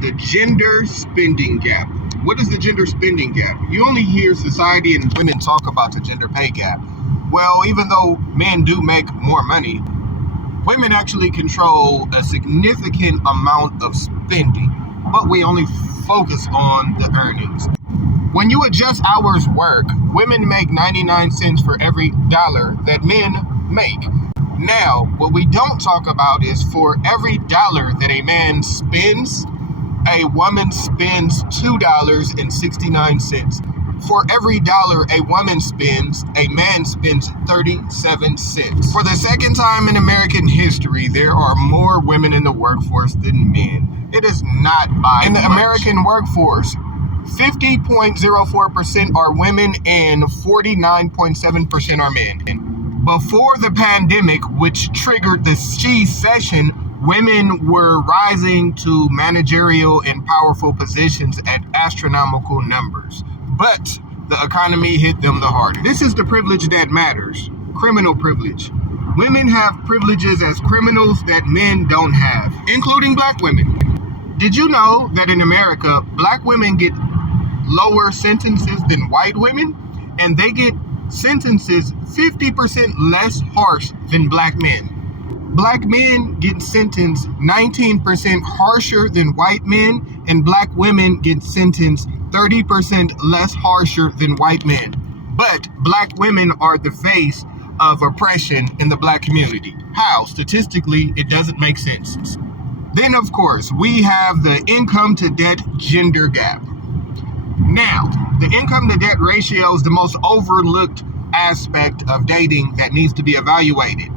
The gender spending gap. What is the gender spending gap? You only hear society and women talk about the gender pay gap. Well, even though men do make more money, women actually control a significant amount of spending, but we only focus on the earnings. When you adjust hours worked, women make 99 cents for every dollar that men make. Now, what we don't talk about is for every dollar that a man spends, a woman spends $2.69. For every dollar a woman spends, a man spends 37 cents. For the second time in American history, there are more women in the workforce than men. It is not by in the much. American workforce, 50.04% are women and 49.7% are men. Before the pandemic, which triggered the She-Cession, women were rising to managerial and powerful positions at astronomical numbers. But the economy hit them the hardest. This is the privilege that matters. Criminal privilege. Women have privileges as criminals that men don't have, including black women. Did you know that in America, black women get lower sentences than white women? And they get sentences 50% less harsh than black men. Black men get sentenced 19% harsher than white men, and black women get sentenced 30% less harsher than white men. But black women are the face of oppression in the black community. How? Statistically, it doesn't make sense. Then, of course, we have the income to debt gender gap. Now, the income to debt ratio is the most overlooked aspect of dating that needs to be evaluated.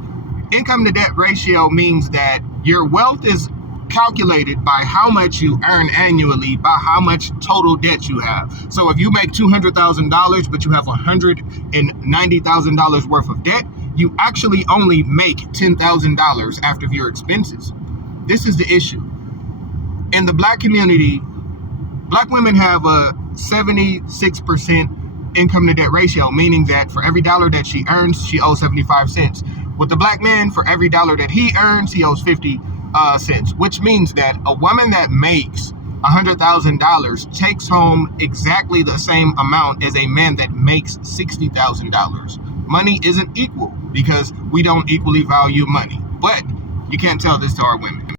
Income to debt ratio means that your wealth is calculated by how much you earn annually, by how much total debt you have. So if you make $200,000, but you have $190,000 worth of debt, you actually only make $10,000 after your expenses. This is the issue. In the black community, black women have a 76% income to debt ratio, meaning that for every dollar that she earns, she owes 75 cents. With the black man, for every dollar that he earns, he owes 50 cents, which means that a woman that makes $100,000 takes home exactly the same amount as a man that makes $60,000. Money isn't equal because we don't equally value money, but you can't tell this to our women.